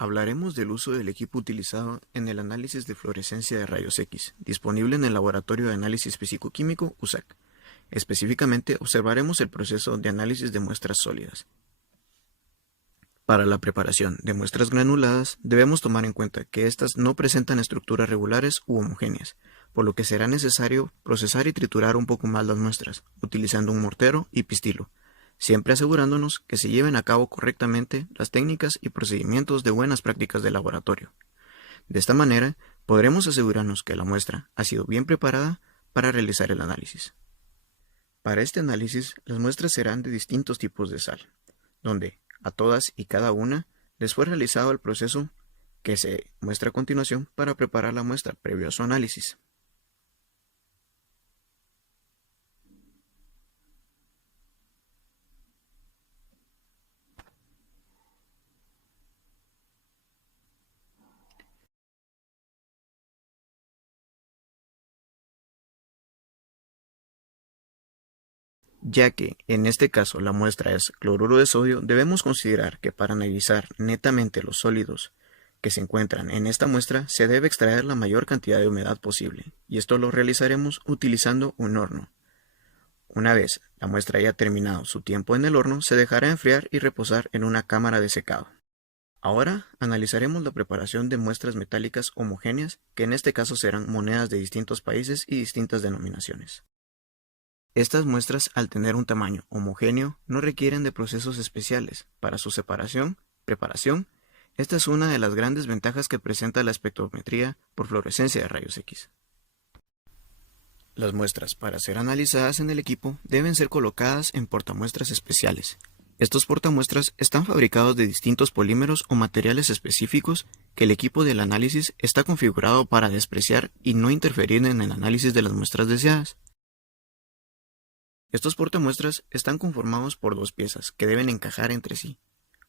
Hablaremos del uso del equipo utilizado en el análisis de fluorescencia de rayos X, disponible en el Laboratorio de Análisis Físico-Químico USAC. Específicamente, observaremos el proceso de análisis de muestras sólidas. Para la preparación de muestras granuladas, debemos tomar en cuenta que éstas no presentan estructuras regulares u homogéneas, por lo que será necesario procesar y triturar un poco más las muestras, utilizando un mortero y pistilo, siempre asegurándonos que se lleven a cabo correctamente las técnicas y procedimientos de buenas prácticas de laboratorio. De esta manera, podremos asegurarnos que la muestra ha sido bien preparada para realizar el análisis. Para este análisis, las muestras serán de distintos tipos de sal, donde a todas y cada una les fue realizado el proceso que se muestra a continuación para preparar la muestra previo a su análisis. Ya que, en este caso, la muestra es cloruro de sodio, debemos considerar que para analizar netamente los sólidos que se encuentran en esta muestra, se debe extraer la mayor cantidad de humedad posible, y esto lo realizaremos utilizando un horno. Una vez la muestra haya terminado su tiempo en el horno, se dejará enfriar y reposar en una cámara de secado. Ahora analizaremos la preparación de muestras metálicas homogéneas, que en este caso serán monedas de distintos países y distintas denominaciones. Estas muestras, al tener un tamaño homogéneo, no requieren de procesos especiales para su preparación. Esta es una de las grandes ventajas que presenta la espectrometría por fluorescencia de rayos X. Las muestras, para ser analizadas en el equipo, deben ser colocadas en portamuestras especiales. Estos portamuestras están fabricados de distintos polímeros o materiales específicos que el equipo del análisis está configurado para despreciar y no interferir en el análisis de las muestras deseadas. Estos portamuestras están conformados por dos piezas que deben encajar entre sí.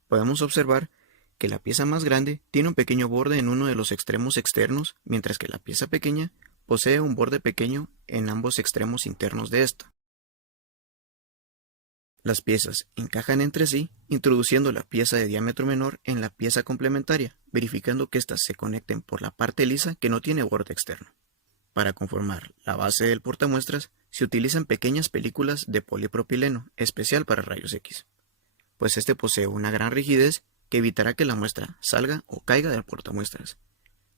Podemos observar que la pieza más grande tiene un pequeño borde en uno de los extremos externos, mientras que la pieza pequeña posee un borde pequeño en ambos extremos internos de esta. Las piezas encajan entre sí, introduciendo la pieza de diámetro menor en la pieza complementaria, verificando que éstas se conecten por la parte lisa que no tiene borde externo. Para conformar la base del portamuestras, se utilizan pequeñas películas de polipropileno, especial para rayos X, pues este posee una gran rigidez que evitará que la muestra salga o caiga del portamuestras,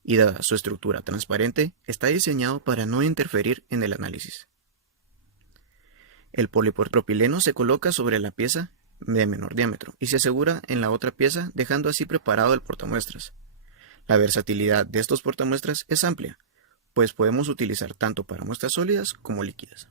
y dada su estructura transparente, está diseñado para no interferir en el análisis. El polipropileno se coloca sobre la pieza de menor diámetro y se asegura en la otra pieza, dejando así preparado el portamuestras. La versatilidad de estos portamuestras es amplia, pues podemos utilizar tanto para muestras sólidas como líquidas.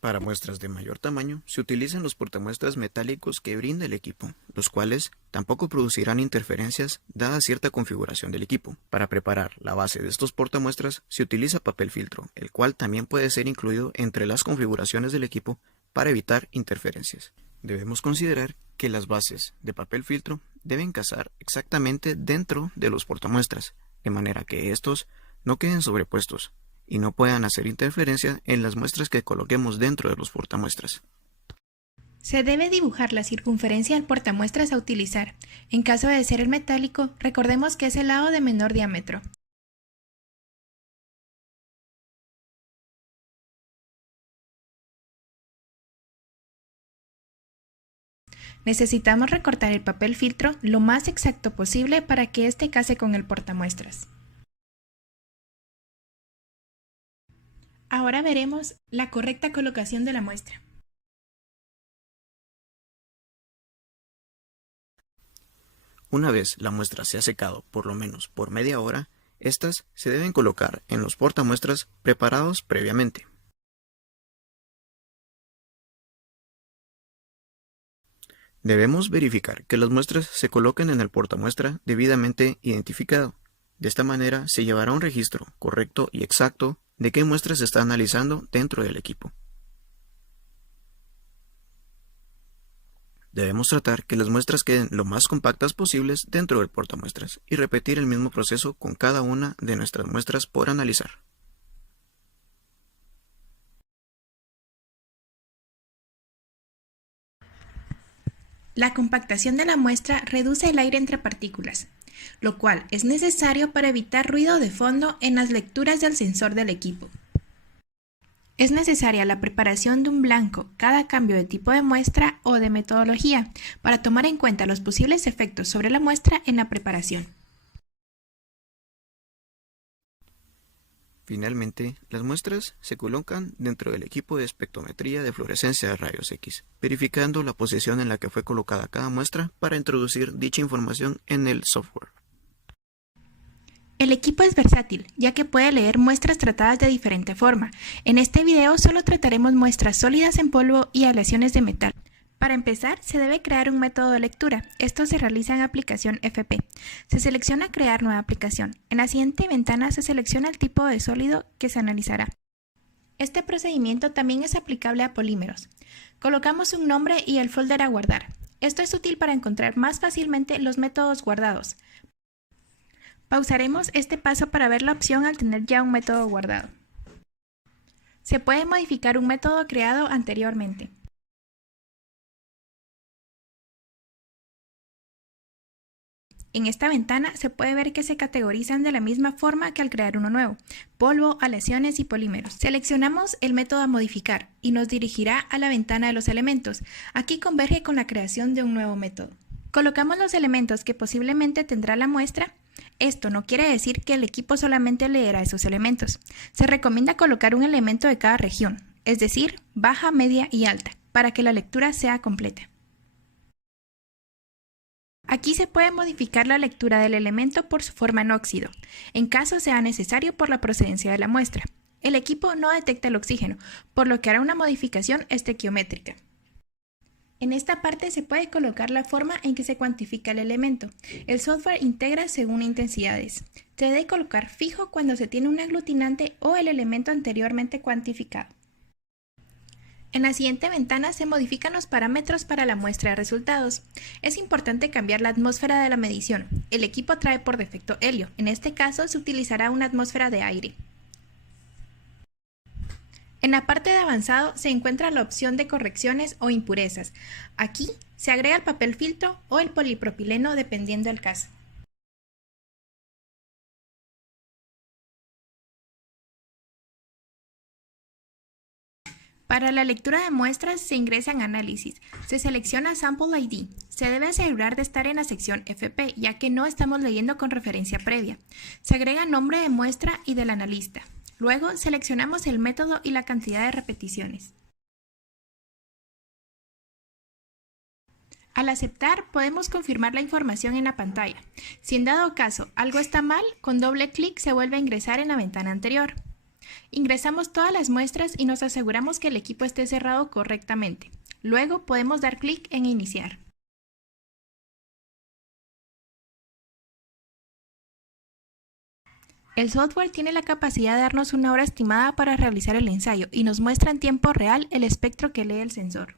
Para muestras de mayor tamaño, se utilizan los portamuestras metálicos que brinda el equipo, los cuales tampoco producirán interferencias dada cierta configuración del equipo. Para preparar la base de estos portamuestras, se utiliza papel filtro, el cual también puede ser incluido entre las configuraciones del equipo para evitar interferencias. Debemos considerar que las bases de papel filtro deben casar exactamente dentro de los portamuestras, de manera que estos no queden sobrepuestos y no puedan hacer interferencia en las muestras que coloquemos dentro de los portamuestras. Se debe dibujar la circunferencia del portamuestras a utilizar. En caso de ser el metálico, recordemos que es el lado de menor diámetro. Necesitamos recortar el papel filtro lo más exacto posible para que éste case con el portamuestras. Ahora veremos la correcta colocación de la muestra. Una vez la muestra se ha secado por lo menos por media hora, estas se deben colocar en los portamuestras preparados previamente. Debemos verificar que las muestras se coloquen en el portamuestra debidamente identificado. De esta manera se llevará un registro correcto y exacto de qué muestras se está analizando dentro del equipo. Debemos tratar que las muestras queden lo más compactas posibles dentro del portamuestras y repetir el mismo proceso con cada una de nuestras muestras por analizar. La compactación de la muestra reduce el aire entre partículas, lo cual es necesario para evitar ruido de fondo en las lecturas del sensor del equipo. Es necesaria la preparación de un blanco cada cambio de tipo de muestra o de metodología para tomar en cuenta los posibles efectos sobre la muestra en la preparación. Finalmente, las muestras se colocan dentro del equipo de espectrometría de fluorescencia de rayos X, verificando la posición en la que fue colocada cada muestra para introducir dicha información en el software. El equipo es versátil, ya que puede leer muestras tratadas de diferente forma. En este video solo trataremos muestras sólidas en polvo y aleaciones de metal. Para empezar, se debe crear un método de lectura. Esto se realiza en aplicación FP. Se selecciona crear nueva aplicación. En la siguiente ventana se selecciona el tipo de sólido que se analizará. Este procedimiento también es aplicable a polímeros. Colocamos un nombre y el folder a guardar. Esto es útil para encontrar más fácilmente los métodos guardados. Pausaremos este paso para ver la opción al tener ya un método guardado. Se puede modificar un método creado anteriormente. En esta ventana se puede ver que se categorizan de la misma forma que al crear uno nuevo: polvo, aleaciones y polímeros. Seleccionamos el método a modificar y nos dirigirá a la ventana de los elementos. Aquí converge con la creación de un nuevo método. Colocamos los elementos que posiblemente tendrá la muestra. Esto no quiere decir que el equipo solamente leerá esos elementos. Se recomienda colocar un elemento de cada región, es decir, baja, media y alta, para que la lectura sea completa. Aquí se puede modificar la lectura del elemento por su forma en óxido, en caso sea necesario por la procedencia de la muestra. El equipo no detecta el oxígeno, por lo que hará una modificación estequiométrica. En esta parte se puede colocar la forma en que se cuantifica el elemento. El software integra según intensidades. Se debe colocar fijo cuando se tiene un aglutinante o el elemento anteriormente cuantificado. En la siguiente ventana se modifican los parámetros para la muestra de resultados. Es importante cambiar la atmósfera de la medición. El equipo trae por defecto helio. En este caso se utilizará una atmósfera de aire. En la parte de avanzado se encuentra la opción de correcciones o impurezas. Aquí se agrega el papel filtro o el polipropileno dependiendo del caso. Para la lectura de muestras se ingresa en Análisis, se selecciona Sample ID. Se debe asegurar de estar en la sección FP, ya que no estamos leyendo con referencia previa. Se agrega nombre de muestra y del analista. Luego seleccionamos el método y la cantidad de repeticiones. Al aceptar, podemos confirmar la información en la pantalla. Si en dado caso algo está mal, con doble clic se vuelve a ingresar en la ventana anterior. Ingresamos todas las muestras y nos aseguramos que el equipo esté cerrado correctamente. Luego podemos dar clic en Iniciar. El software tiene la capacidad de darnos una hora estimada para realizar el ensayo y nos muestra en tiempo real el espectro que lee el sensor.